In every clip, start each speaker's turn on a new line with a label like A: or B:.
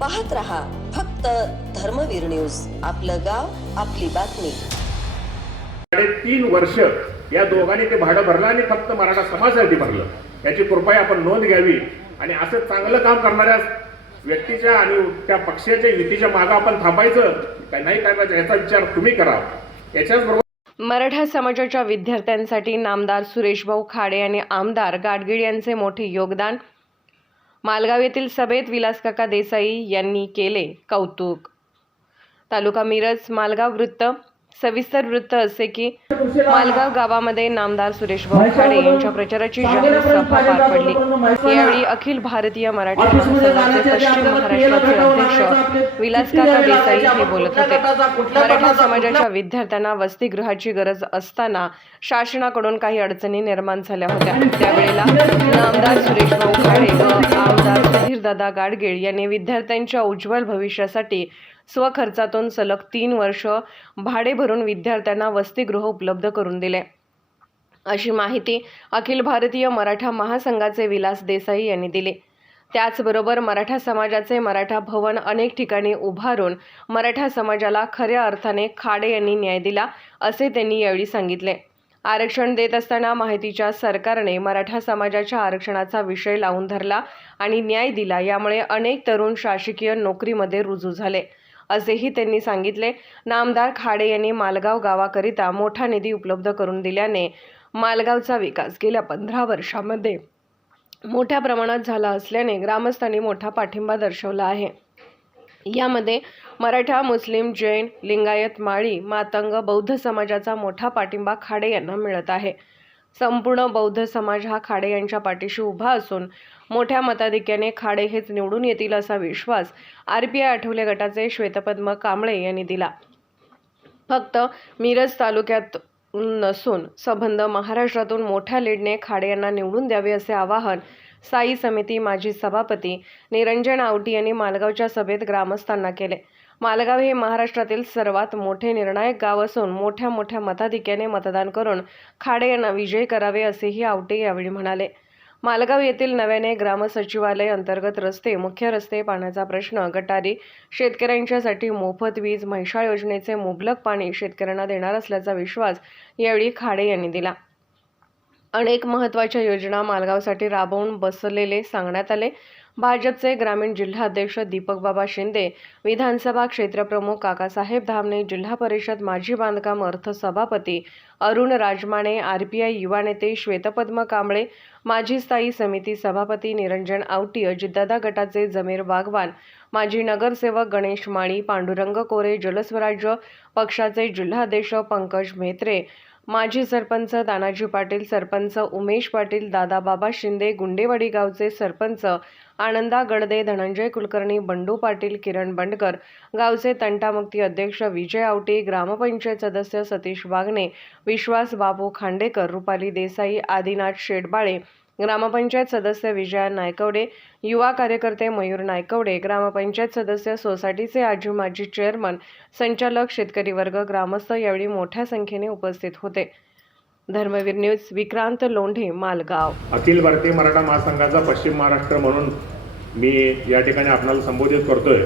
A: पाहत रहा फक्त धर्मवीर न्यूज. आपलं गाव आपली बातमी.
B: तीन वर्ष या दोघांनी ते भाडं भरलं आणि फक्त मराठा समाजासाठी भरलं. याची कृपया आपण नोंद घ्यावी आणि असं चांगलं काम करणाऱ्या व्यक्तीच्या आणि त्या पक्षाच्या युतीच्या मागं आपण थांबायचं काय नाही करायचं याचा विचार तुम्ही करा. याच्याच बरोबर
C: मराठा समाजाच्या विद्यार्थ्यांसाठी नामदार सुरेशभाऊ खाडे आणि आमदार गाडगीळ यांचे मोठे योगदान मालगाव येथील सभेत विलासकाका देसाई यांनी केले कौतुक. तालुका मिरज मालगाव वृत्त सविस्तर वृत्त असे की मालगाव गावामध्ये नामदार सुरेशभाऊ खाडे यांच्या प्रचाराची जाहीर सभा पार पडली. यावेळी अखिल भारतीय मराठी महासंघाचे पश्चिम महाराष्ट्राचे अध्यक्ष विलासकाका देसाई हे बोलत होते. मराठा समाजाच्या विद्यार्थ्यांना वसतिगृहाची गरज असताना शासनाकडून काही अडचणी निर्माण झाल्या होत्या. त्यावेळेला नामदार सुरेशभाऊ खाडे व आमदार सुधीरदादा गाडगीळ यांनी विद्यार्थ्यांच्या उज्ज्वल भविष्यासाठी स्वखर्चातून सलग तीन वर्ष भाडे भरून विद्यार्थ्यांना वसतिगृह उपलब्ध करून दिले. अशी माहिती अखिल भारतीय मराठा महासंघाचे विलास देसाई यांनी दिली. त्याचबरोबर मराठा समाजाचे मराठा भवन अनेक ठिकाणी उभारून मराठा समाजाला खऱ्या अर्थाने खाडे यांनी न्याय दिला असे त्यांनी यावेळी सांगितले. आरक्षण देत असताना माहितीच्या सरकारने मराठा समाजाच्या आरक्षणाचा विषय लावून धरला आणि न्याय दिला यामुळे अनेक तरुण शासकीय नोकरीमध्ये रुजू झाले. असेही त्यांनी सांगितले. नामदार खाडे यांनी मालगाव गावाकरिता मोठा निधी उपलब्ध करून दिल्याने मालगावचा विकास गेल्या पंधरा वर्षामध्ये मोठ्या प्रमाणात झाला असल्याने ग्रामस्थांनी मोठा पाठिंबा दर्शवला आहे. यामध्ये मराठा मुस्लिम जैन लिंगायत माळी मातंग बौद्ध समाजाचा मोठा पाठिंबा खाडे यांना मिळत आहे. संपूर्ण बौद्ध समाज हा खाडे यांच्या पाठीशी उभा असून मोठ्या मताधिक्याने खाडे हेच निवडून येतील असा विश्वास आर पी आय आठवले गटाचे श्वेतपद्म कांबळे यांनी दिला. फक्त मिरज तालुक्यात नसून संबंध महाराष्ट्रातून मोठ्या लीडने खाडे यांना निवडून द्यावे असे आवाहन स्थायी समिती माजी सभापती निरंजन आवटी यांनी मालगावच्या सभेत ग्रामस्थांना केले. मालगाव हे महाराष्ट्रातील सर्वात मोठे निर्णायक गाव असून मोठ्या मोठ्या मताधिक्याने मतदान करून खाडे यांना विजय करावे असेही आवटे यावेळी म्हणाले. मालगाव येथील नव्याने ग्रामसचिवालय अंतर्गत रस्ते मुख्य रस्ते पाण्याचा प्रश्न गटारी शेतकऱ्यांच्यासाठी मोफत वीज म्हैशाळ योजनेचे मुबलक पाणी शेतकऱ्यांना देणार असल्याचा विश्वास यावेळी खाडे यांनी दिला. अनेक महत्त्वाच्या योजना मालगावसाठी राबवून बसलेले सांगण्यात आले. भाजपचे ग्रामीण जिल्हाध्यक्ष दीपक बाबा शिंदे विधानसभा क्षेत्रप्रमुख काकासाहेब धामणे जिल्हा परिषद माजी बांधकाम अर्थ सभापती Arun Rajmane R P I युवा नेते श्वेतपद्म कांबळे माजी स्थायी समिती सभापती निरंजन आवटी अजितदादा गटाचे जमीर बागवान माजी नगरसेवक गणेश माळी पांडुरंग कोरे जलस्वराज्य पक्षाचे जिल्हाध्यक्ष पंकज म्हेत्रे माजी सरपंच तानाजी पाटील सरपंच उमेश पाटील दादाबाबा शिंदे गुंडेवाडी गावचे सरपंच आनंदा गडदे धनंजय कुलकर्णी बंडू पाटील किरण बंडकर गावचे तंटामुक्ती अध्यक्ष विजय आवटे ग्रामपंचायत सदस्य सतीश वागणे विश्वास बाबू खांडेकर रुपाली देसाई आदिनाथ शेडबाळे ग्रामपंचायत सदस्य विजया नायकवडे युवा कार्यकर्ते मयूर नायकवडे ग्रामपंचायत सदस्य सोसायटीचे आजी माजी चेअरमन संचालक शेतकरी वर्ग ग्रामस्थ यावेळी मोठ्या संख्येने उपस्थित होते. धर्मवीर न्यूज विक्रांत लोंढे मालगाव.
B: अखिल भारतीय मराठा महासंघाचा पश्चिम महाराष्ट्र म्हणून मी या ठिकाणी आपणाला संबोधित करतोय.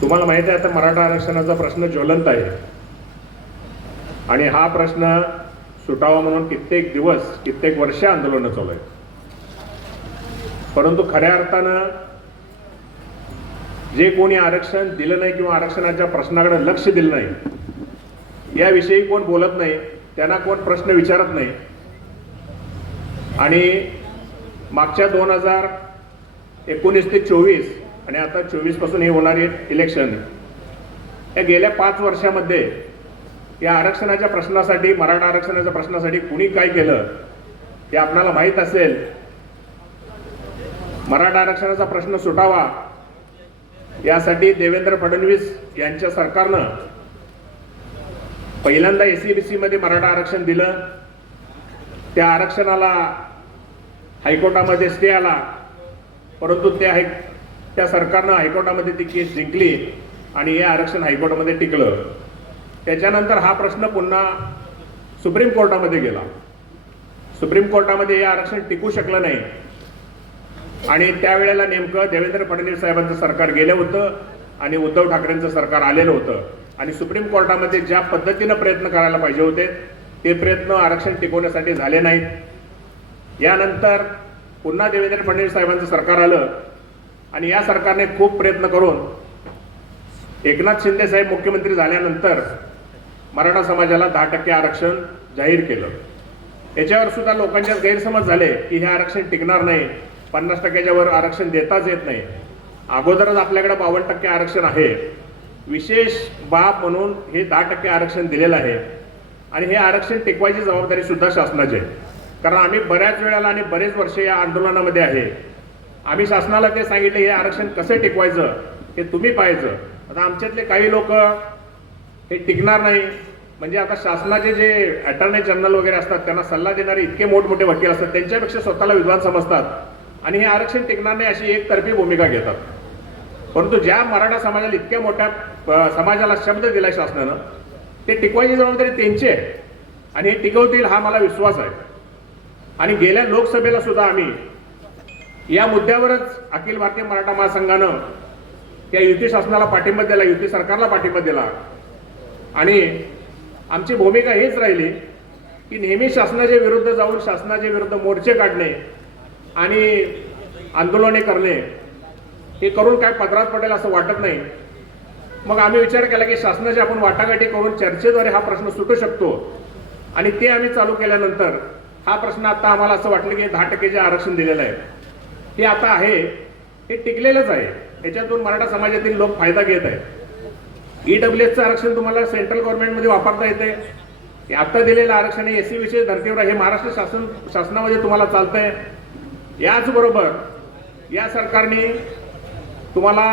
B: तुम्हाला माहिती आहे आता मराठा आरक्षणाचा प्रश्न ज्वलंत आहे. आणि हा प्रश्न सुटावा म्हणून कित्येक दिवस कित्येक वर्ष आंदोलनं चालू आहेत. परंतु खऱ्या अर्थानं जे कोणी आरक्षण दिलं नाही किंवा आरक्षणाच्या प्रश्नाकडे लक्ष दिलं नाही याविषयी कोण बोलत नाही त्यांना कोण प्रश्न विचारत नाही. आणि मागच्या दोन हजार एकोणीस ते चोवीस आणि आता चोवीसपासून हे होणारे इलेक्शन या गेल्या पाच वर्षामध्ये या आरक्षणाच्या प्रश्नासाठी मराठा आरक्षणाच्या प्रश्नासाठी कुणी काय केलं हे आपणाला माहीत असेल. मराठा आरक्षणाचा प्रश्न सुटावा. यासाठी देवेंद्र फडणवीस यांच्या सरकारनं पहिल्यांदा एसीबीसी मध्ये मराठा आरक्षण दिलं. त्या आरक्षणाला हायकोर्टामध्ये स्टे आला. परंतु त्या हाय त्या सरकारनं हायकोर्टामध्ये ती केस जिंकली आणि हे आरक्षण हायकोर्टामध्ये टिकलं. त्याच्यानंतर हा प्रश्न पुन्हा सुप्रीम कोर्टामध्ये गेला. सुप्रीम कोर्टामध्ये हे आरक्षण टिकू शकलं नाही. आणि त्यावेळेला नेमकं देवेंद्र फडणवीस साहेबांचं सरकार गेलं होतं आणि उद्धव ठाकरेंचं सरकार आलेलं होतं. आणि सुप्रीम कोर्टामध्ये ज्या पद्धतीनं प्रयत्न करायला पाहिजे होते ते प्रयत्न आरक्षण टिकवण्यासाठी झाले नाहीत. यानंतर पुन्हा देवेंद्र फडणवीस साहेबांचं सरकार आलं आणि या सरकारने खूप प्रयत्न करून एकनाथ शिंदे साहेब मुख्यमंत्री झाल्यानंतर मराठा समाजाला दहा टक्के आरक्षण जाहीर केलं. याच्यावर सुद्धा लोकांच्यात गैरसमज झाले की हे आरक्षण टिकणार नाही. पन्नास टक्क्याच्या वर आरक्षण देताच येत नाही. अगोदरच आपल्याकडे बावन्न टक्के आरक्षण आहे. विशेष बाब म्हणून हे दहा टक्के आरक्षण दिलेलं आहे. आणि हे आरक्षण टिकवायची जबाबदारी सुद्धा शासनाची आहे. कारण आम्ही बऱ्याच वेळेला आणि बरेच वर्ष या आंदोलनामध्ये आहे. आम्ही शासनाला ते सांगितले हे आरक्षण कसं टिकवायचं? हे तुम्ही पाहायचं. आता आमच्यातले काही लोक हे टिकणार नाही. म्हणजे आता शासनाचे जे अटर्नी जनरल वगैरे असतात त्यांना सल्ला देणारे इतके मोठमोठे वकील असतात त्यांच्यापेक्षा स्वतःला विद्वान समजतात. आणि हे आरक्षण टिकणार नाही अशी एकतर्फी भूमिका घेतात. परंतु ज्या मराठा समाजाला इतक्या मोठ्या समाजाला शब्द दिला शासनानं ते टिकवायची जबाबदारी त्यांची आहे. आणि हे टिकवतील हा मला विश्वास आहे. आणि गेल्या लोकसभेला सुद्धा आम्ही या मुद्द्यावरच अखिल भारतीय मराठा महासंघानं त्या युती शासनाला पाठिंबा दिला युती सरकारला पाठिंबा दिला. आणि आमची भूमिका हेच राहिली की नेहमी शासनाच्या विरुद्ध जाऊन शासनाच्या विरुद्ध मोर्चे काढणे आणि आंदोलने करणे हे करून काय पदरात पडेल असं वाटत नाही. मग आम्ही विचार केला की शासनाची आपण वाटाघाटी करून चर्चेद्वारे हा प्रश्न सुटू शकतो आणि ते आम्ही चालू केल्यानंतर हा प्रश्न आता आम्हाला असं वाटलं की दहा टक्के जे आरक्षण दिलेलं आहे. हे आता आहे हे टिकलेलंच आहे. याच्यातून मराठा समाजातील लोक फायदा घेत आहेत. ईडब्ल्यू एसचं आरक्षण तुम्हाला सेंट्रल गव्हर्नमेंटमध्ये वापरता येते आता दिलेलं आरक्षण हे एससी विशेष धर्तीवर हे महाराष्ट्र शासन शासनामध्ये तुम्हाला चालतंय. याचबरोबर या सरकारने तुम्हाला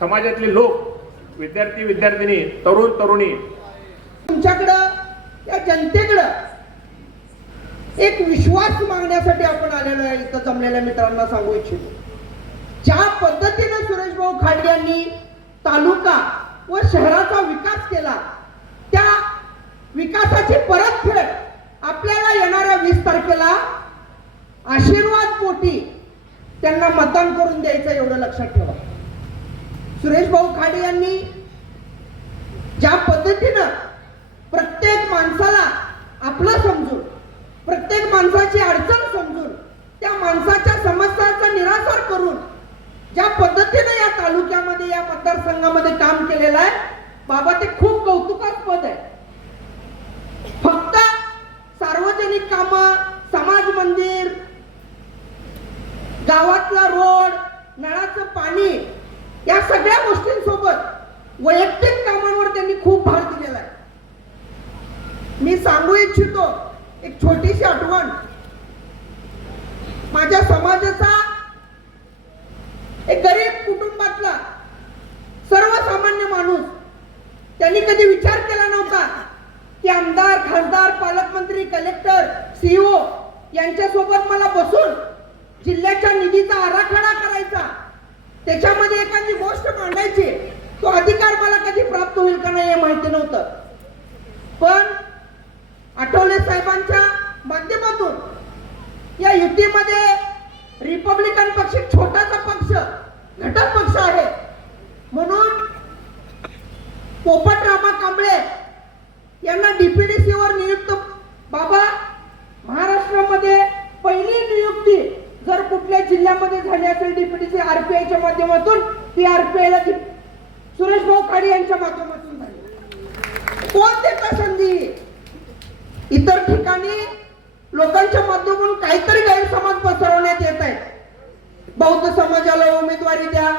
B: समाजातले लोक विद्यार्थी विद्यार्थिनी तरुण तरुणी
D: तुमच्याकडं या जनतेकडं एक विश्वास मागण्यासाठी आपण आलेलो आहे इथं जमलेल्या मित्रांना सांगू इच्छितो. ज्या पद्धतीने सुरेश भाऊ खाडे यांनी तालुका व शहराचा विकास केला. त्या विकासाची परतफेड आपल्याला येणाऱ्या वीस तारखेला आशीर्वाद पोटी त्यांना मतदान करून द्यायचं एवढं लक्षात ठेवा. सुरेश भाऊ खाडे यांनी ज्या पद्धतीनं प्रत्येक माणसाला आपलं समजून प्रत्येक माणसाची अडचण समजून त्या माणसाच्या समस्यांचा निरासार करून ज्या पद्धतीनं या तालुक्यामध्ये या मतदारसंघामध्ये केलेलं आहे. बाबा ते खूप कौतुकास्पद आहे. फक्त सार्वजनिक काम समाज मंदिर गावातला रोड नळाचं पाणी या सगळ्या गोष्टींसोबत वैयक्तिक कामांवर त्यांनी खूप भर दिलेला आहे. मी सांगू इच्छितो एक छोटीशी आठवण. माझ्या समाजाचा एक गरीब कुटुंबातला सर्वसामान्य माणूस. त्यांनी कधी विचार केला नव्हता की आमदार खासदार पालकमंत्री कलेक्टर सीईओ यांच्यासोबत मला बसून जिल्ह्याच्या निधीचा आराखडा करायचा. त्याच्यामध्ये एखादी गोष्ट मांडायची तो अधिकार मला कधी प्राप्त होईल का नाही हे माहिती नव्हतं पण आठवले साहेबांच्या माध्यमातून या युतीमध्ये रिपब्लिकन पक्ष एक छोटासा पक्ष घटक पक्ष आहे म्हणून पोपट रामा कांबळे यांना डीपीडीसीवर नियुक्त. बाबा महाराष्ट्रामध्ये पहिली नियुक्ती जर कुठल्या जिल्ह्यामध्ये झाली असेल डीपीडीसी आरपीआयच्या माध्यमातून ती आरपीआयला सुरेश भाऊ काळे यांच्या माध्यमातून झाली. कोण देता संधी इतर ठिकाणी लोकांच्या माध्यमातून काहीतरी गैरसमज पसरवण्यात येत आहे बौद्ध समाजाला उमेदवारी द्या.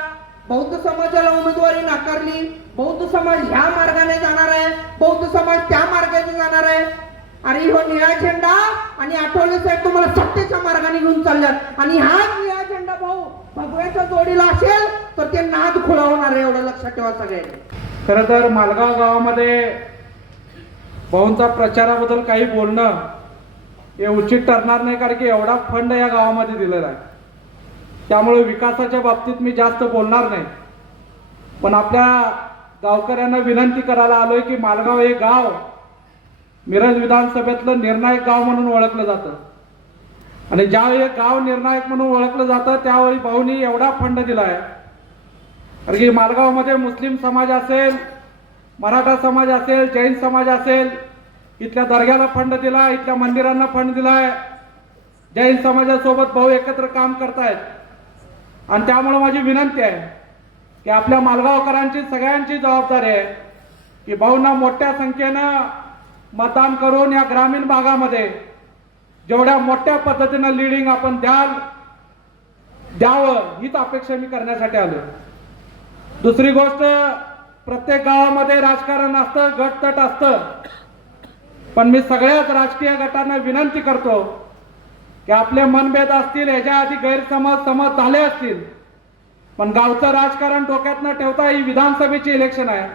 D: बौद्ध समाजाला उमेदवारी नाकारली. बौद्ध समाज ह्या मार्गाने जाणार आहे बौद्ध समाज त्या मार्गाने जाणार आहे. अरे हो निळा झेंडा आणि आठवले साहेब तुम्हाला सत्तेच्या मार्गाने घेऊन चालल्यात. आणि हाच निळा झेंडा भाऊ भगव्याच्या जोडीला असेल तर ते नाद खुळावणार आहे एवढं लक्षात ठेवा सगळ्यांनी.
E: खरं तर मालगाव गावामध्ये भाऊंचा प्रचाराबद्दल काही बोलणं हे उचित ठरणार नाही कारण की एवढा फंड या गावामध्ये दिलेला आहे. त्यामुळे विकासाच्या बाबतीत मी जास्त बोलणार नाही. पण आपल्या गावकऱ्यांना विनंती करायला आलोय की मालगाव हे गाव मिरज विधानसभेतलं निर्णायक गाव म्हणून ओळखलं जातं. आणि ज्यावेळी गाव निर्णायक म्हणून ओळखलं जातं त्यावेळी भाऊनी एवढा फंड दिलाय. कारण की मालगावमध्ये मुस्लिम समाज असेल मराठा समाज असेल जैन समाज असेल इथल्या दर्ग्याला फंड दिला इथल्या मंदिरांना फंड दिलाय. जैन समाजासोबत भाऊ एकत्र काम करतायत. आणि त्यामुळे माझी विनंती आहे की आपल्या मालगावकरांची सगळ्यांची जबाबदारी आहे की भाऊंना मोठ्या संख्येनं मतदान करून या ग्रामीण भागामध्ये जेवढ्या मोठ्या पद्धतीनं लिडिंग आपण द्याल द्यावं हीच अपेक्षा मी करण्यासाठी आलो दुसरी गोष्ट प्रत्येक गावामध्ये राजकारण असतं गटतट असतं. पण मी सगळ्याच राजकीय गटांना विनंती करतो की आपले मनभेद असतील याच्या आधी गैरसमज समज झाले असतील पण गावचं राजकारण डोक्यात न ठेवता ही विधानसभेची इलेक्शन आहे.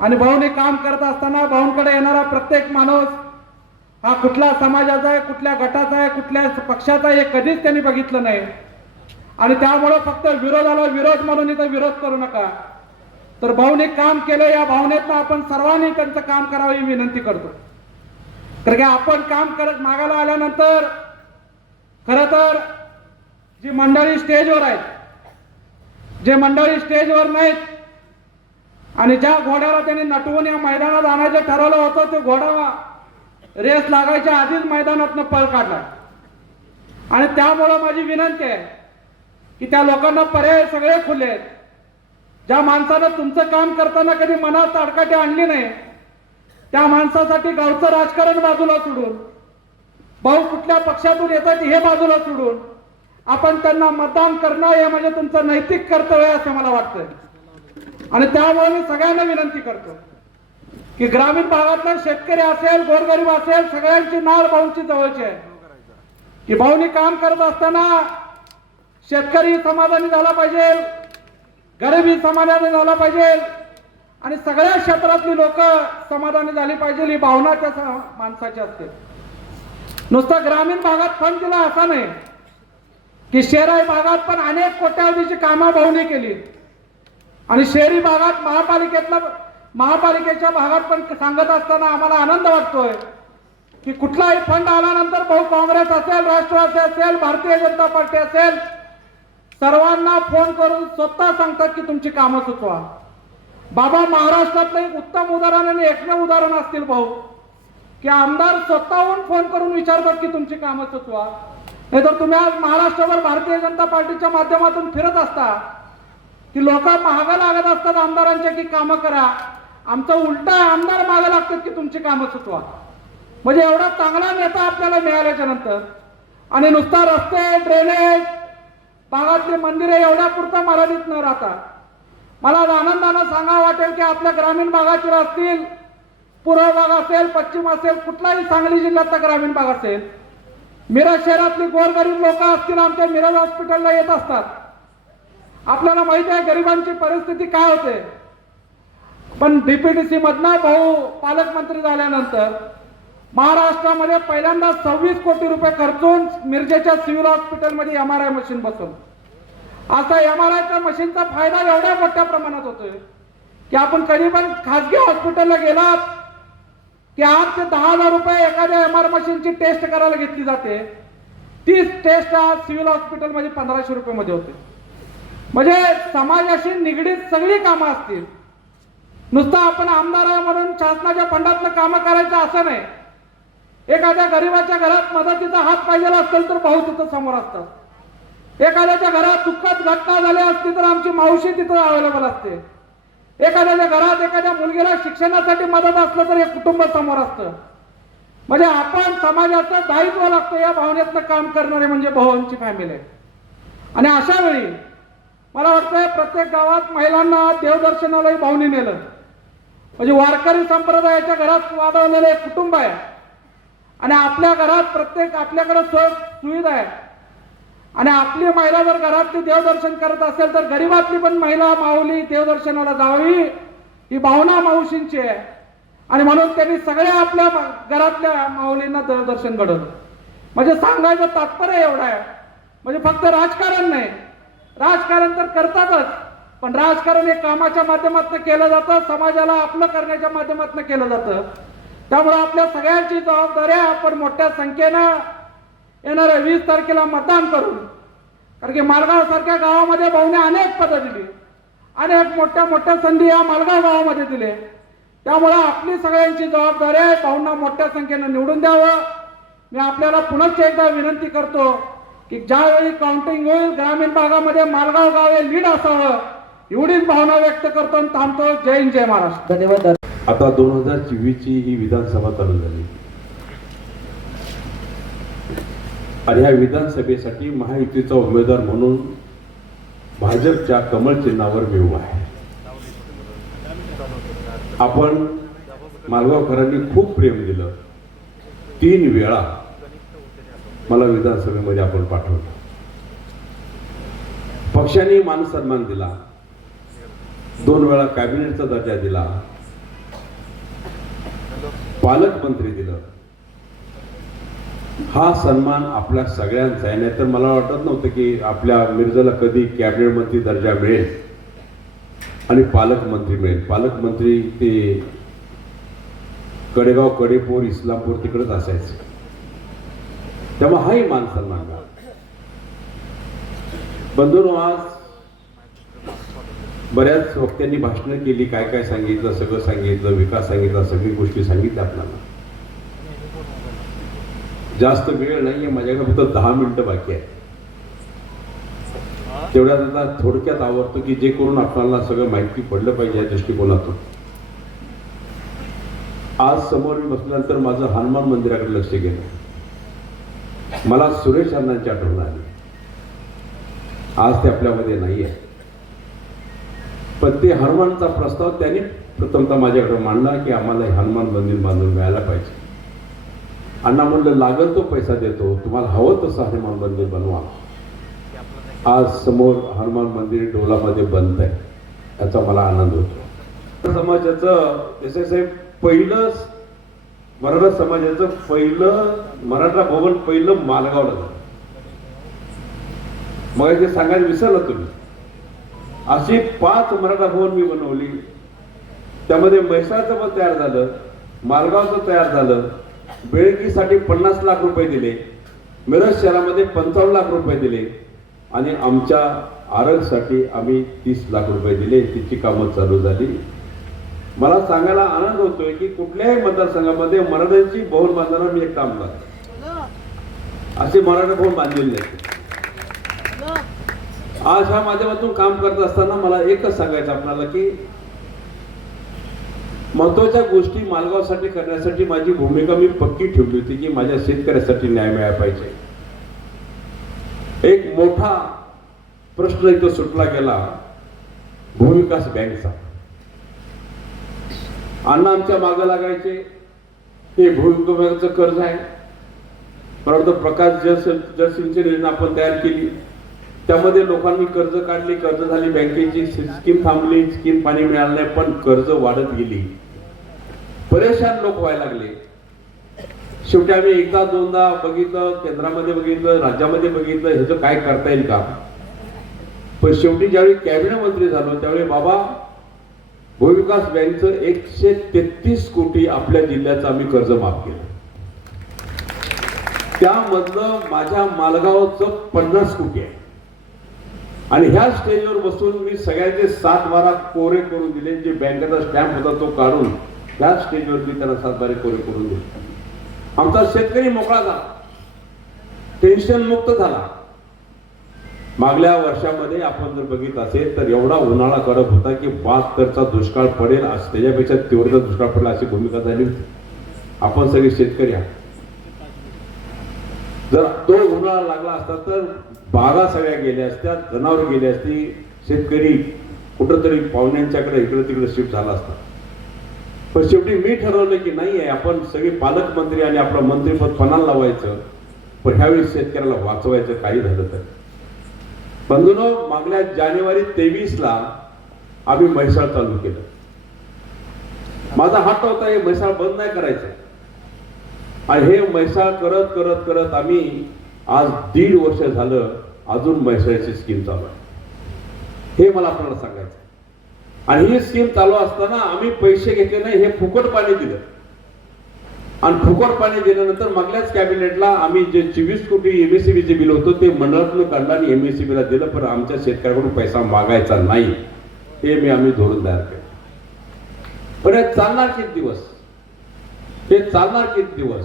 E: आणि भाऊने काम करत असताना भाऊंकडे येणारा प्रत्येक माणूस हा कुठला समाजाचा आहे कुठल्या गटाचा आहे कुठल्या पक्षाचा आहे हे कधीच त्यांनी बघितलं नाही. आणि त्यामुळं फक्त विरोधाला विरोध म्हणून इथं विरोध करू नका. तर भाऊने काम केलं या भावनेतनं आपण सर्वांनी त्यांचं काम करावं ही विनंती करतो. तर की आपण काम करत मागायला आल्यानंतर खरं तर जी मंडळी स्टेजवर आहेत जे मंडळी स्टेजवर नाहीत आणि ज्या घोड्याला त्यांनी नटवून या मैदानात आणायचं ठरवलं होतं ते घोडा रेस लागायच्या आधीच मैदानातनं पळ काढला आणि त्यामुळं माझी विनंती आहे की त्या लोकांना पर्याय सगळे खुले आहेत. ज्या माणसानं तुमचं काम करताना कधी मनात अडकाटी आणली नाही त्या माणसासाठी गावचं राजकारण बाजूला सोडून भाऊ कुठल्या पक्षातून येतात हे बाजूला सोडून आपण त्यांना मतदान करणं हे म्हणजे तुमचं नैतिक कर्तव्य आहे असं मला वाटतंय. आणि त्यामुळे मी सगळ्यांना विनंती करतो की ग्रामीण भागातला शेतकरी असेल गोरगरीब असेल सगळ्यांची नाळ भाऊंची जवळची आहे. की भाऊनी काम करत असताना शेतकरी समाधानी झाला पाहिजे गरिबी समाधानी झाला पाहिजे आणि सगळ्या क्षेत्रातली लोक समाधानी झाली पाहिजे ही भावना त्या माणसाची असते. नुसतं ग्रामीण भागात फंड दिला असा नाही. की शहराई भागात पण अनेक कोट्यावधीची कामं भाऊने केली. आणि शहरी भागात महापालिकेतलं महापालिकेच्या भागात पण सांगत असताना आम्हाला आनंद वाटतोय की कुठलाही फंड आल्यानंतर भाऊ काँग्रेस असेल राष्ट्रवादी असेल भारतीय जनता पार्टी असेल सर्वांना फोन करून स्वतः सांगतात की तुमची कामं सुचवा. बाबा महाराष्ट्रातलं एक उत्तम उदाहरण आणि एकमेव उदाहरण असतील भाऊ. की आमदार स्वतःहून फोन करून विचारतात की तुमची कामं सुचवा. नाही तर तुम्ही आज महाराष्ट्रभर भारतीय जनता पार्टीच्या माध्यमातून फिरत असता की लोक महागा लागत असतात आमदारांच्या की कामं करा. आमचं उलटा आमदार मागं लागतात की तुमची कामं सुचवा. म्हणजे एवढा चांगला नेता आपल्याला मिळाल्याच्या नंतर आणि नुसता रस्ते ड्रेनेज भागातली मंदिरे एवढ्या पुरता मर्यादित न राहता. मला आनंदानं सांगा वाटेल की आपल्या ग्रामीण भागाचे असतील पूर्व भाग असेल पश्चिम असेल कुठलाही सांगली जिल्ह्यातला ग्रामीण भाग असेल मिरज शहरातली गोरगरीब लोक असतील आमच्या मिरज हॉस्पिटलला येत असतात. आपल्याला माहिती आहे गरिबांची परिस्थिती काय होते. पण डीपीडीसी मधना भाऊ पालकमंत्री झाल्यानंतर महाराष्ट्रामध्ये पहिल्यांदा सव्वीस कोटी रुपये खर्चून मिरजेच्या सिव्हिल हॉस्पिटलमध्ये एम आर आय मशीन बसून आता एम आर आयच्या मशीनचा फायदा एवढ्या मोठ्या प्रमाणात होतोय की आपण कधी पण खासगी हॉस्पिटलला गेलात की आठ ते दहा हजार रुपये एखाद्या एम आर मशीनची टेस्ट करायला घेतली जाते. तीच टेस्ट आज सिव्हिल हॉस्पिटलमध्ये पंधराशे रुपयेमध्ये होते. म्हणजे समाजाशी निगडीत सगळी कामं असतील. नुसतं आपण आमदार आहे म्हणून शासनाच्या फंडातनं कामं करायचं असं नाही. एखाद्या गरीबाच्या घरात मदतीचा हात पाहिजे असेल तर भाऊ तिथं समोर असतात. एखाद्याच्या घरात दुःखात घटना झाली असती तर आमची मावशी तिथं अवेलेबल असते. एखाद्याच्या घरात एखाद्या मुलगीला शिक्षणासाठी मदत असलं तर हे कुटुंब समोर असतं. म्हणजे आपण समाजाचं दायित्व लागतं या भावनेतनं काम करणारे म्हणजे भावांची फॅमिली आहे आणि अशा वेळी मला वाटतंय प्रत्येक गावात महिलांना देवदर्शनालाही भावनी नेलं. म्हणजे वारकरी संप्रदायाच्या घरात वाढवलेलं एक कुटुंब आहे. आणि आपल्या घरात प्रत्येक आपल्याकडे सोय सुविधा आहे. आणि आपली महिला जर घरातली देवदर्शन करत असेल तर गरीबातली पण महिला माऊली देवदर्शनाला जावी ही भावना मावशींची आहे. आणि म्हणून त्यांनी सगळ्या आपल्या घरातल्या माऊलींना देवदर्शन घडवलं. म्हणजे सांगायचं तात्पर्य एवढं आहे. म्हणजे फक्त राजकारण नाही. राजकारण तर करतातच. पण राजकारण हे कामाच्या माध्यमातून केलं जातं समाजाला आपलं करण्याच्या माध्यमातून केलं जातं. त्यामुळे आपल्या सगळ्यांची जबाबदारी आपण मोठ्या संख्येनं येणाऱ्या वीस तारखेला मतदान करून कारण की मालगाव सारख्या गावामध्ये भाऊने अनेक पदं दिली. अनेक मोठ्या मोठ्या संधी या मालगाव गावामध्ये दिले. त्यामुळे आपली सगळ्यांची जबाबदारी आहे भाऊंना मोठ्या संख्येनं निवडून द्यावं. मी आपल्याला पुनश्च एकदा विनंती करतो की ज्यावेळी काउंटिंग होईल ग्रामीण भागामध्ये मालगाव गाव हे लीड असावं एवढीच भावना व्यक्त करतो आणि थांबतो. जय हिंद जय महाराष्ट्र.
D: धन्यवाद.
F: आता दोन हजार चोवीसची ही विधानसभा चालू झाली. आणि ह्या विधानसभेसाठी महायुतीचा उमेदवार म्हणून भाजपच्या कमळ चिन्हावर मी उभा आहे. आपण मालगावकरांनी खूप प्रेम दिलं. तीन वेळा मला विधानसभेमध्ये आपण पाठवलं. पक्षाने मान सन्मान दिला. दोन वेळा कॅबिनेटचा दर्जा दिला. पालकमंत्री दिलं. हा सन्मान आपल्या सगळ्यांचा आहे. नाहीतर मला वाटत नव्हतं की आपल्या मिर्झाला कधी कॅबिनेट मंत्री दर्जा मिळेल आणि पालकमंत्री मिळेल. पालकमंत्री ते कडेगाव कडेपूर इस्लामपूर तिकडेच असायचं. तेव्हा हाही मान सन्मान बंधून आज बऱ्याच वक्त्यांनी भाषणं केली काय काय सांगितलं सगळं सांगितलं विकास सांगितला सगळी गोष्टी सांगितल्या आपल्याला. जास्त वेळ नाहीये माझ्याकडे फक्त दहा मिनिटं बाकी आहे तेवढ्यात आता थोडक्यात आवडतो की जे करून आपल्याला सगळं माहिती पडलं पाहिजे या दृष्टिकोनातून. आज समोर मी बसल्यानंतर माझं हनुमान मंदिराकडे लक्ष गेलं. मला सुरेश अण्णांची आठवण आली. आज ते आपल्यामध्ये नाही आहे पण ते हनुमानचा प्रस्ताव त्यांनी प्रथमतः माझ्याकडे मांडला की आम्हाला हनुमान मंदिर बांधून मिळायला पाहिजे. अण्णा म्हणलं लागल तो पैसा देतो. तुम्हाला हवं तसं हनुमान मंदिर बनवा. आज समोर हनुमान मंदिर डोलामध्ये बनत आहे. याचा मला आनंद होतो. समाजाचं जसे साहेब पहिलं मराठा समाजाचं पहिलं मराठा भवन पहिलं मालगावला झालं. मग ते सांगायला विसरलं तुम्ही. अशी पाच मराठा भवन मी बनवली. त्यामध्ये म्हैसाळचं पण तयार झालं मालगावचं तयार झालं. बेळगीसाठी पन्नास लाख रुपये दिले. मिरज शहरामध्ये पंचावन्न लाख रुपये दिले. आणि आमच्या आरगसाठी आम्ही तीस लाख रुपये दिले. तिची कामं चालू झाली. मला सांगायला आनंद होतोय की कुठल्याही मतदारसंघामध्ये मराठ्यांची बहुल बांधताना मी एक काम करतो. असे मराठा बहुल बांधलेले नाही? आज ह्या माध्यमातून काम करत असताना मला एकच सांगायचं आपल्याला की महत्त्वाच्या गोष्टी मालगावसाठी करण्यासाठी माझी भूमिका मी पक्की ठेवली होती की माझ्या शेतकऱ्यासाठी न्याय मिळाला पाहिजे. एक मोठा प्रश्न इथं सुटला गेला. भूविकास बँकचा. अण्णा आमच्या मागं लागायचे. हे भूविकासाचं कर्ज आहे. परंतु प्रकाश जल जलसिंचन योजना आपण तयार केली. त्यामध्ये लोकांनी कर्ज काढली कर्ज झाली बँकेची स्कीम थांबली स्कीम पाणी मिळालं नाही पण कर्ज वाढत गेली. परेशान लोक व्हायला लागले. शेवटी आम्ही एकदा दोनदा बघितलं केंद्रामध्ये बघितलं राज्यामध्ये बघितलं ह्याचं काय करता येईल का? पण शेवटी ज्यावेळी कॅबिनेट मंत्री झालो त्यावेळी बाबा भूविकास बँकचं एकशे तेहतीस कोटी आपल्या जिल्ह्याचं आम्ही कर्ज माफ केलं. त्यामधलं माझ्या मालगावचं पन्नास कोटी आहे. आणि ह्या स्टेजवर बसून मी सगळ्यांचे सात बारा कोरे करून दिले. जे बँकेचा स्टॅम्प होता तो काढून त्या स्टेजवर मी त्यांना सात बारे कोरे करून दिले. आमचा शेतकरी मोकळा झाला. टेन्शन मुक्त झाला. मागल्या वर्षामध्ये आपण जर बघितलं असेल तर एवढा उन्हाळा कडक होता की बहात्तरचा दुष्काळ पडेल असं त्याच्यापेक्षा तीव्र दुष्काळ पडला अशी भूमिका झाली आपण सगळे शेतकरी आहात. जर तो उन्हाळा लागला असता तर बारा सगळ्या गेल्या असत्या जनावर गेली असती शेतकरी कुठंतरी पाहुण्यांच्याकडे इकडे तिकडे शिफ्ट झाला असता. पण शेवटी मी ठरवलं की नाही आहे आपण सगळे पालकमंत्री आणि आपलं मंत्रीपद पणाला लावायचं? पण ह्यावेळी शेतकऱ्याला वाचवायचं काही झालं तर. बंधूनो मागल्या जानेवारी तेवीसला आम्ही म्हैसाळ चालू केलं. माझा हात होता हे म्हैसाळ बंद नाही करायचं. आणि हे म्हैसाळ करत करत करत आम्ही आज दीड वर्ष झालं अजून म्हैसाळची स्कीम चालू आहे. हे मला आपल्याला सांगायचं आणि ही स्कीम चालू असताना आम्ही पैसे घेतले नाही हे फुकट पाणी दिलं. आणि फुकट पाणी दिल्यानंतर मागल्याच कॅबिनेटला आम्ही जे चोवीस कोटी एमएससीबीचे बिल होतं ते मंडळातून काढलं आणि MSCB दिलं पण आमच्या शेतकऱ्याकडून पैसा मागायचा नाही. हे मी आम्ही धोरण तयार केलं. पण हे चालणार किती दिवस? हे चालणार किती दिवस?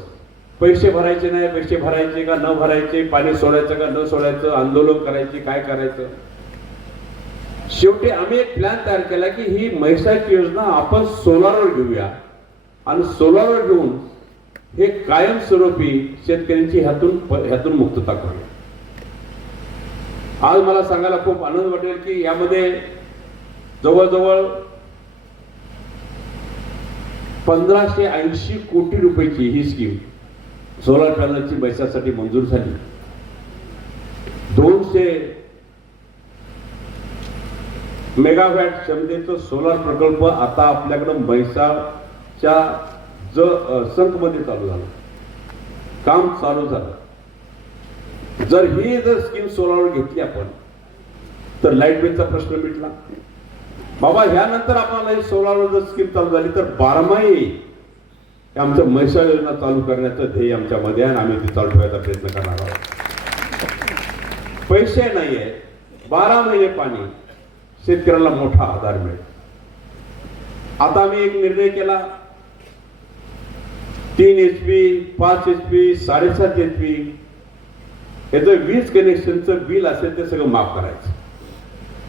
F: पैसे भरायचे नाही पैसे भरायचे का न भरायचे पाणी सोडायचं का न सोडायचं आंदोलन करायचे काय करायचं? शेवटी आम्ही एक प्लॅन तयार केला की ही म्हैसाची योजना आपण सोलारवर घेऊया. आणि सोलारवर घेऊन हे कायमस्वरूपी शेतकऱ्यांची ह्यातून ह्यातून मुक्तता करूया. आज मला सांगायला खूप आनंद वाटेल की यामध्ये जवळजवळ पंधराशे ऐंशी कोटी रुपयाची ही स्कीम सोलार पॅनलची बैसासाठी मंजूर झाली. दोनशे मेगावॅट क्षमतेचं सोलार प्रकल्प आता आपल्याकडं म्हैसाच्या ज संकमध्ये चालू झालं. काम चालू झालं. जर ही जर स्कीम सोलारवर घेतली आपण तर लाइट बिलचा प्रश्न मिटला. बाबा ह्यानंतर आपल्याला सोलारवर जर स्कीम चालू झाली तर बारमाही आमचं म्हैसाळ योजना चालू करण्याचं ध्येय आमच्यामध्ये आहे आणि आम्ही ते चालू ठेवायचा प्रयत्न करणार आहोत. पैसे नाहीये. बारा महिने पाणी. शेतकऱ्याला मोठा आधार मिळेल. आता आम्ही एक निर्णय केला. तीन एच पी पाच एच पी साडेसात एच पी याचं वीज कनेक्शनचं बिल असेल ते सगळं माफ करायचं.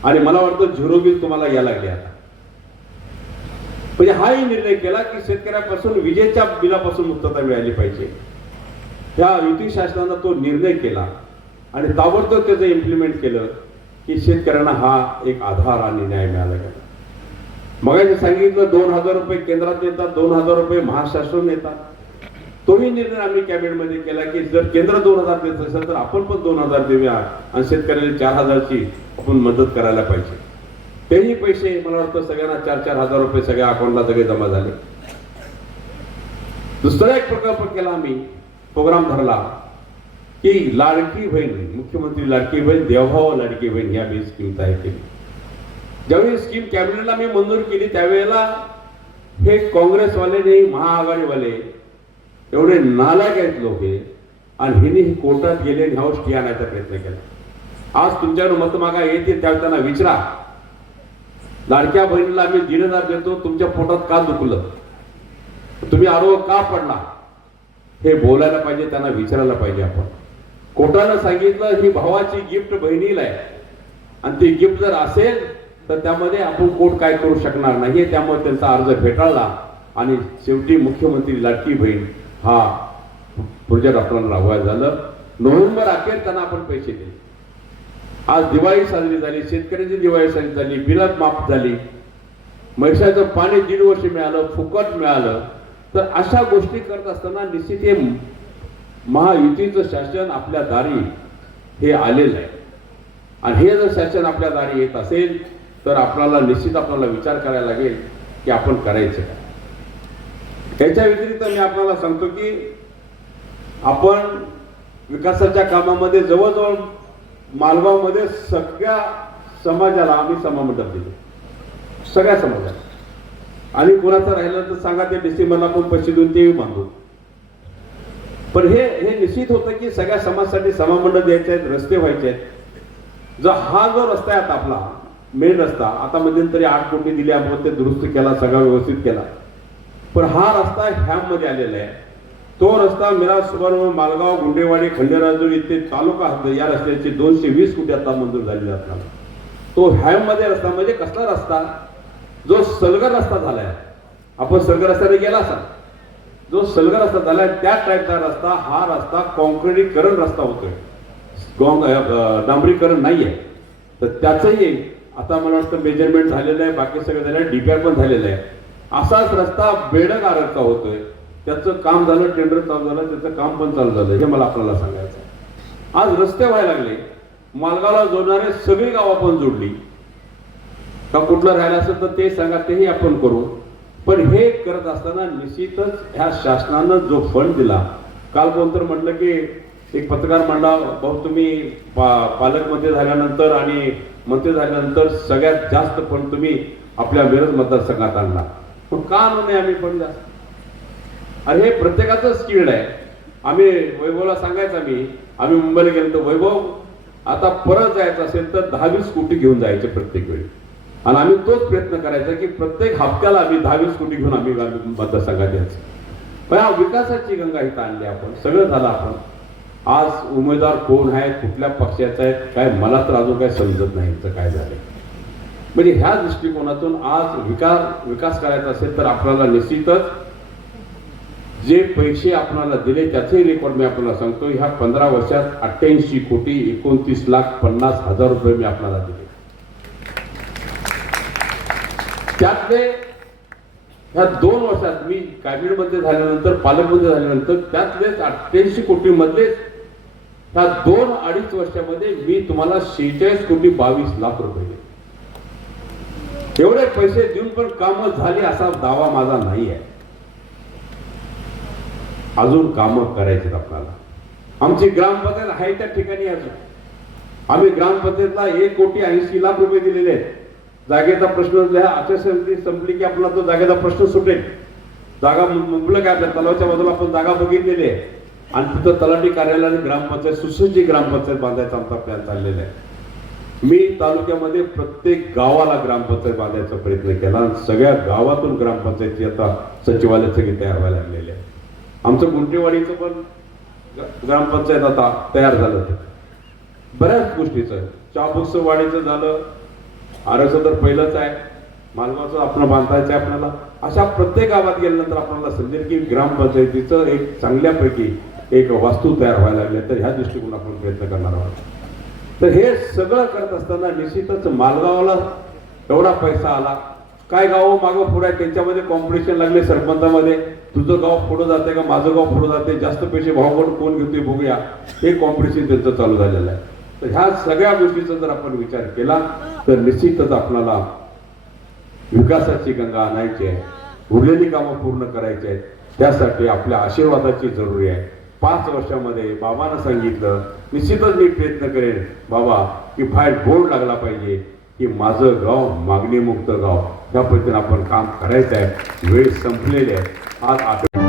F: आणि मला वाटतं झिरो बिल तुम्हाला या लागले आता. म्हणजे हाही निर्णय केला की शेतकऱ्यापासून विजेच्या बिलापासून मुक्तता मिळाली पाहिजे. त्या युती शासनानं तो निर्णय केला आणि ताबडतोब त्याचं इम्प्लिमेंट केलं की शेतकऱ्यांना हा एक आधार आणि न्याय मिळाला. गेला मग सांगितलं दोन हजार रुपये केंद्रात येतात दोन हजार रुपये महाराष्ट्रातून येतात तोही निर्णय आम्ही कॅबिनेटमध्ये केला की जर केंद्र दोन हजार देत असेल तर आपण पण दोन हजार देऊया आणि शेतकऱ्याला चार हजारची आपण मदत करायला पाहिजे. तेही पैसे मला वाटतं सगळ्यांना चार चार हजार रुपये सगळ्या अकाउंटला सगळे जमा झाले. दुसरा एक प्रकल्प केला आम्ही प्रोग्राम धरला की लाडकी बहीण मुख्यमंत्री लाडकी बहीण देवभाव लाडकी बहीण ही आम्ही स्कीम तयार केली. ज्यावेळी स्कीम कॅबिनेटला मी मंजूर केली त्यावेळेला हे काँग्रेसवाले नाही महाआघाडीवाले एवढे नालायक आहेत लोक हे आणि हिने ही कोर्टात गेले आणि ह्यावर स्टे आणायचा प्रयत्न केला. आज तुमच्याकडून मत मागा येते त्यावेळी त्यांना विचारा. लाडक्या बहिणीला आम्ही जिरेदार देतो तुमच्या पोटात का दुखलं? तुम्ही आरोग्य का पडला? हे बोलायला पाहिजे त्यांना विचारायला पाहिजे आपण. कोर्टानं सांगितलं ही भावाची गिफ्ट बहिणीला आहे. आणि ती गिफ्ट जर असेल तर त्यामध्ये आपण कोर्ट काय करू शकणार नाही त्यामुळे त्यांचा अर्ज फेटाळला. आणि शेवटी मुख्यमंत्री लाडकी बहीण हा प्रोजेक्ट डॉक्टरांना राबवायला झालं. नोव्हेंबर अखेर त्यांना आपण पैसे दिले. आज दिवाळी साजरी झाली शेतकऱ्यांची दिवाळी साजरी झाली बिलात माफ झाली म्हैसाचं पाणी दीड वर्ष मिळालं फुकट मिळालं तर अशा गोष्टी करत असताना निश्चित हे महायुतीचं शासन आपल्या दारी हे आलेलं आहे. आणि हे जर शासन आपल्या दारी येत असेल तर आपल्याला निश्चित आपल्याला विचार करायला लागेल की आपण करायचं काय. याच्या व्यतिरिक्त मी आपल्याला सांगतो की आपण विकासाच्या कामामध्ये जवळजवळ मालगावमध्ये सगळ्या समाजाला आम्ही समामंडप दिले. सगळ्या समाजाला. आणि कोणाचं राहिलं तर सांगा ते डिसेंबरला आपण पैसे देऊन तेही बांधू पण हे हे निश्चित होतं की सगळ्या समाजासाठी समामंडळ द्यायचे आहेत रस्ते व्हायचे आहेत. जो हा जो रस्ता आहे आता आपला मेन रस्ता आता मध्यंतरी आठ कोटी दिले आपण ते दुरुस्त केला सगळा व्यवस्थित केला. पण हा रस्ता ह्यामध्ये आलेला आहे. तो रस्ता मिराज सुभाष मालगाव गुंडेवाडी खंडेराजू इथे तालुका हद्द या रस्त्याचे दोनशे वीस कोटी आता मंजूर झालेले असणार तो हॅममध्ये रस्ता म्हणजे कसला रस्ता? जो सलगर रस्ता झालाय. आपण सलगर रस्त्याने गेला असा जो सलगर रस्ता झालाय त्या टाईपचा रस्ता हा रस्ता कॉन्क्रिटीकरण रस्ता होतोय. डांबरीकरण नाही आहे तर त्याचंही आता मला वाटतं मेजरमेंट झालेलं आहे. बाकी सगळं झालं आहे. डीपीआर पण झालेलं आहे. असाच रस्ता बेडक आरचा होतोय. त्याचं काम झालं टेंडर चालू झालं त्याचं काम पण चालू झालं हे मला आपल्याला सांगायचं आज रस्ते व्हायला लागले मालगावला जोडणारे सगळी गाव आपण जोडली. का कुठलं राहिलं असेल तर ते सांगा तेही आपण करू. पण हे करत असताना निश्चितच ह्या शासनानं जो फंड दिला काल कोणतर म्हटलं की एक पत्रकार मंडळ भाऊ तुम्ही पा पालकमंत्री झाल्यानंतर आणि मंत्री झाल्यानंतर सगळ्यात जास्त फंड तुम्ही आपल्या मिरज मतदारसंघात आणला. पण का आणू नये आम्ही फंड जास्त अरे हे प्रत्येकाचं स्किल्ड आहे. आम्ही वैभवला सांगायचं मी आम्ही मुंबईला गेलो तर वैभव आता परत जायचं असेल तर दहावीस स्कूटी घेऊन जायचे प्रत्येक वेळी. आणि आम्ही तोच प्रयत्न करायचा की प्रत्येक हप्त्याला आम्ही दहावीस स्कूटी घेऊन आम्ही मतदारसंघात यायचं. पण हा विकासाची गंगा इथं आणली आपण सगळं झालं आपण. आज उमेदवार कोण आहे कुठल्या पक्षाचा आहे काय मला तर अजून काय समजत नाही यांचं काय झालं म्हणजे ह्या दृष्टिकोनातून आज विकास विकास करायचा असेल तर आपल्याला निश्चितच जे पैसे आपणाला दिले त्याचे रेकॉर्ड मी आपल्याला सांगतो ह्या पंधरा वर्षात अठ्ठ्याऐंशी कोटी एकोणतीस लाख पन्नास हजार रुपये मी आपल्याला दिले. त्यातले ह्या दोन वर्षात मी कॅबिनेटमध्ये झाल्यानंतर पालकमध्ये झाल्यानंतर त्यातलेच अठ्ठ्याऐंशी कोटीमधलेच ह्या दोन अडीच वर्षामध्ये मी तुम्हाला शेहेचाळीस कोटी बावीस लाख रुपये एवढे पैसे देऊन पण कामं झाली असा दावा माझा नाही आहे अजून कामं करायची आपल्याला. आमची ग्रामपंचायत आहे त्या ठिकाणी अजून. आम्ही ग्रामपंचायतला एक कोटी ऐंशी लाख रुपये दिलेले आहेत. जागेचा प्रश्न आचारसंहिता संपली की आपला तो जागेचा प्रश्न सुटेल. जागा मु- काय आपल्या तलावाच्या बाजूला आपण जागा बघितलेली आहे. आणि तिथं तलाठी कार्यालयाने ग्रामपंचायत सुसज्ज ग्रामपंचायत बांधायचा आमचा प्लॅन चाललेला आहे. मी तालुक्यामध्ये प्रत्येक गावाला ग्रामपंचायत बांधायचा प्रयत्न केला. आणि सगळ्या गावातून ग्रामपंचायतची आता सचिवालय सगळी तयार व्हायला लागलेली आहे. आमचं गुंटेवाडीचं पण ग्रामपंचायत आता तयार झालं होतं. बऱ्याच गोष्टीचं. चाबुकचं वाडीचं झालं. आरक्षण तर पहिलंच आहे. मालवाचं आपण बांधायचं आहे आपल्याला. अशा प्रत्येक गावात गेल्यानंतर आपल्याला समजेल की ग्रामपंचायतीचं एक चांगल्यापैकी एक वास्तू तयार व्हायला लागले तर ह्या दृष्टिकोन आपण प्रयत्न करणार आहोत. तर हे सगळं करत असताना निश्चितच मालगावाला एवढा पैसा आला. काय गाव मागं पुढे आहे त्यांच्यामध्ये कॉम्पिटिशन लागले सरपंचामध्ये. तुझं गाव पुढं जाते का माझं गाव पुढं जाते जास्त पैसे भावकडून कोण घेतोय बघूया. हे कॉम्पिटिशन त्यांचं चालू झालेलं आहे. तर ह्या सगळ्या गोष्टीचा जर आपण विचार केला तर निश्चितच आपल्याला विकासाची गंगा आणायची आहे. उरलेली कामं पूर्ण करायची आहेत. त्यासाठी आपल्या आशीर्वादाची जरुरी आहे. पाच वर्षामध्ये बाबांना सांगितलं निश्चितच मी प्रयत्न करेन बाबा की बाहेर बोर्ड लागला पाहिजे. की माझं गाव मागणीमुक्त गाव. त्या पद्धतीने आपण काम करायचं आहे. वेळ संपलेली आहे. आज आपण